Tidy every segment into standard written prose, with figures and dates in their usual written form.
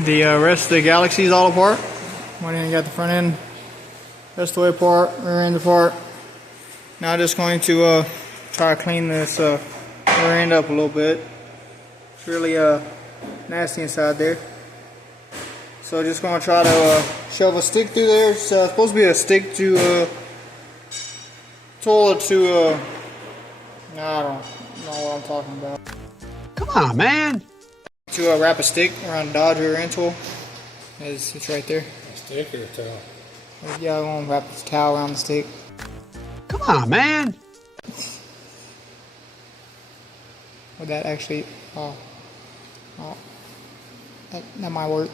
The rest of the galaxie is all apart. Went in and got the front end rest of the way apart, rear end apart. Now just going to try to clean this rear end up a little bit. It's really nasty inside there. So just going to try to shove a stick through there. It's supposed to be a stick to toilet to I don't know what I'm talking about. Come on, man. To wrap a stick around the Dodge rear end tool. It's right there. A stick or a towel? Yeah, I'm going to wrap this towel around the stick. Come on, man. Would that actually... that might work.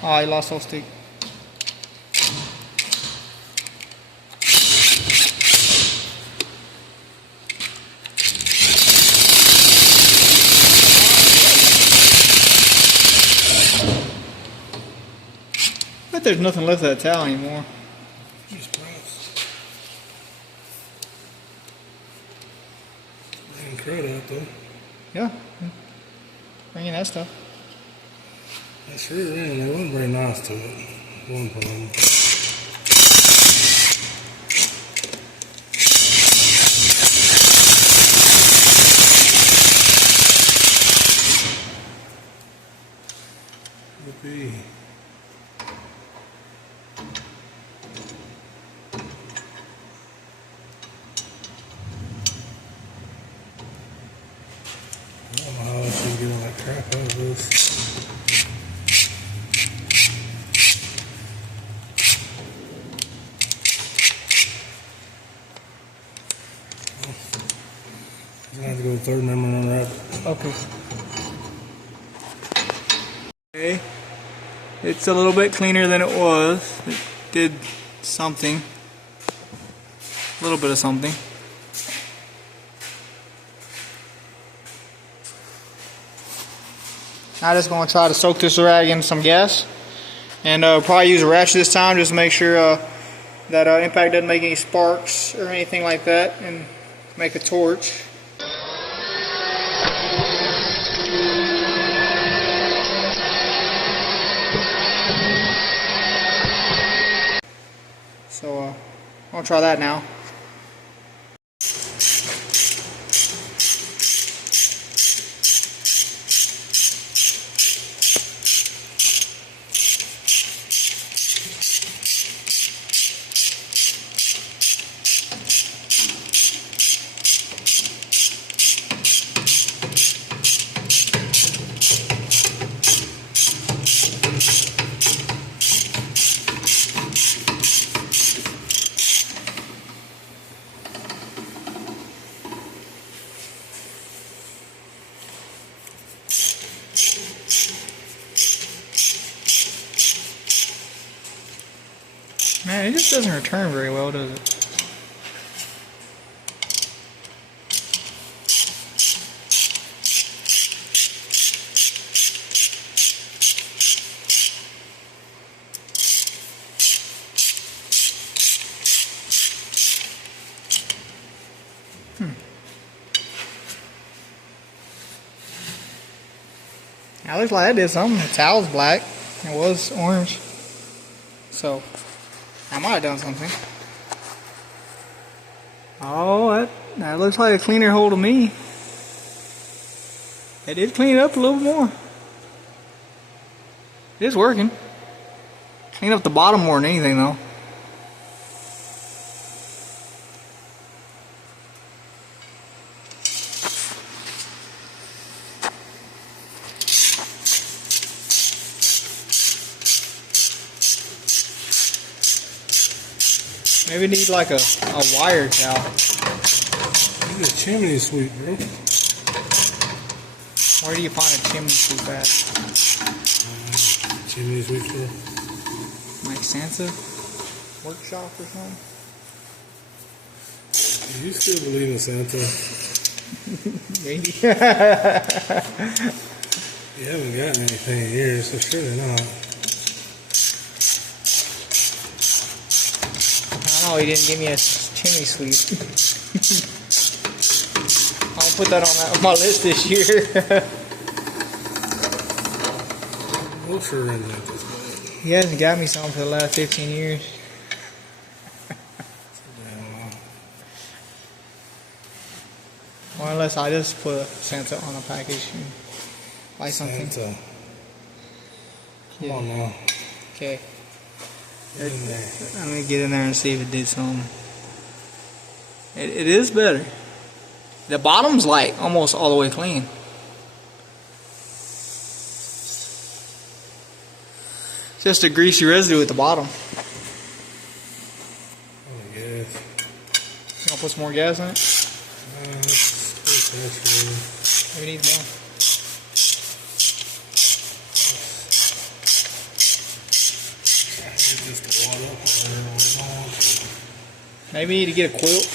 Oh, I lost whole stick. I bet there's nothing left of that towel anymore. Just press. Bring crud out though. Yeah. Bringing that stuff. That sure ran. It wasn't very nice to it. One problem. Whoopee. I don't know how I should get all that crap out of this. I have to go to the third number and unwrap it. Okay. Okay. It's a little bit cleaner than it was. It did something. A little bit of something. Now I'm just going to try to soak this rag in some gas. And probably use a ratchet this time just to make sure that impact doesn't make any sparks or anything like that. And make a torch. So I'll try that now. Man, it just doesn't return very well, does it? Now it looks like I did something. The towel's black. It was orange. So I might have done something. Oh, that looks like a cleaner hole to me. It did clean it up a little more. It is working. Clean up the bottom more than anything though. Maybe need like a wire towel. Need a chimney sweep, bro. Where do you find a chimney sweep at? Chimney sweep store. Like Sansa workshop or something? Do you still believe in Santa? Maybe. You haven't gotten anything in years, so surely not. I know he didn't give me a chimney sweep. I'll put that on my list this year. What's your ends like this bad? He hasn't got me something for the last 15 years. Or unless I just put Santa on a package and buy something. Santa. Come on now. Okay. Get in there. Let me get in there and see if it did something. It is better. The bottom's like almost all the way clean. Just a greasy residue at the bottom. Oh, gas. You want to put some more gas in it? It's saturated. Maybe it needs more. Just the water up or whatever we're going to. Maybe you need to get a quilt. I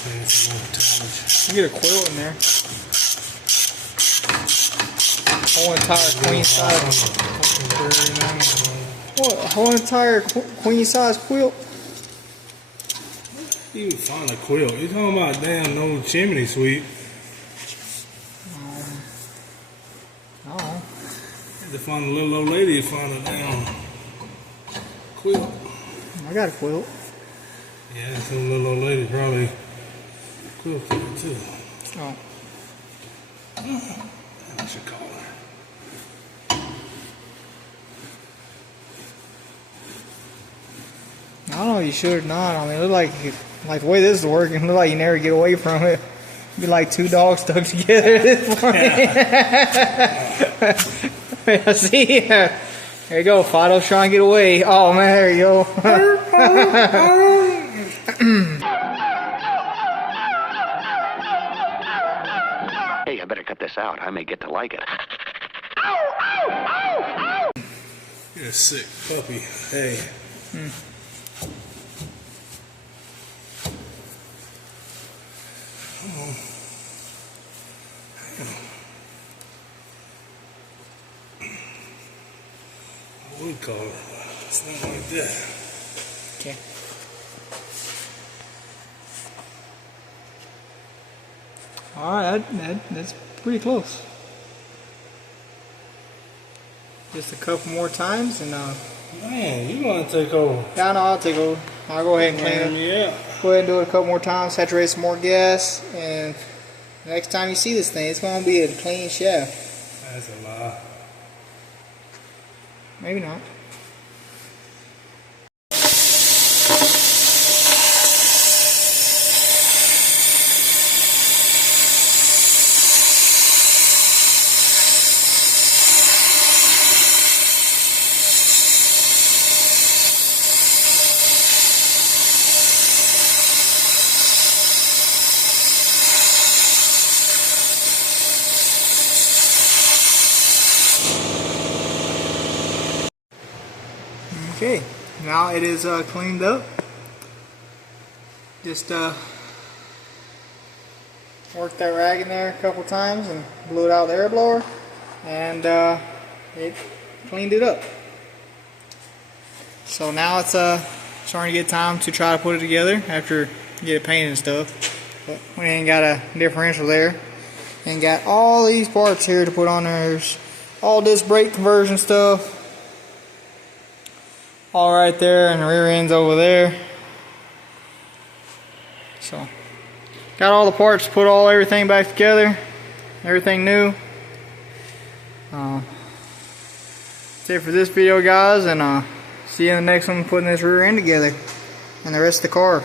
think it's a little towage. You get a quilt in there. Whole entire queen size. What? A whole entire queen size quilt? You can find a quilt. You're talking about damn no chimney sweep. I don't know. To find a little old lady, find a damn quilt. I got a quilt. Yeah, some little old lady probably quilted it too. Oh. I should call her. I don't know if you should or not. I mean, it look like the way this is working, it look like you never get away from it. It'd be like two dogs stuck together at this point. See? There you go. Fido's trying to get away. Oh, man, there you go. Hey, I better cut this out. I may get to like it. You're a sick puppy. Hey. Oh. I would call her. It's not like that. Okay. Alright, that's pretty close. Just a couple more times and Man, you want to take over. yeah, no, I'll take over. I'll go ahead and clean it. Yeah. Go ahead and do it a couple more times, saturate some more gas, and next time you see this thing, it's going to be a clean shaft. That's a lie. Maybe not. Okay, now it is cleaned up. Just worked that rag in there a couple times and blew it out with the air blower, and it cleaned it up. So now it's starting to get time to try to put it together after you get it painted and stuff. But we ain't got a differential there, and got all these parts here to put on there. There's all this brake conversion stuff. All right there, and the rear end's over there. So, got all the parts, put everything back together, everything new. That's it for this video, guys, and see you in the next one, putting this rear end together and the rest of the car.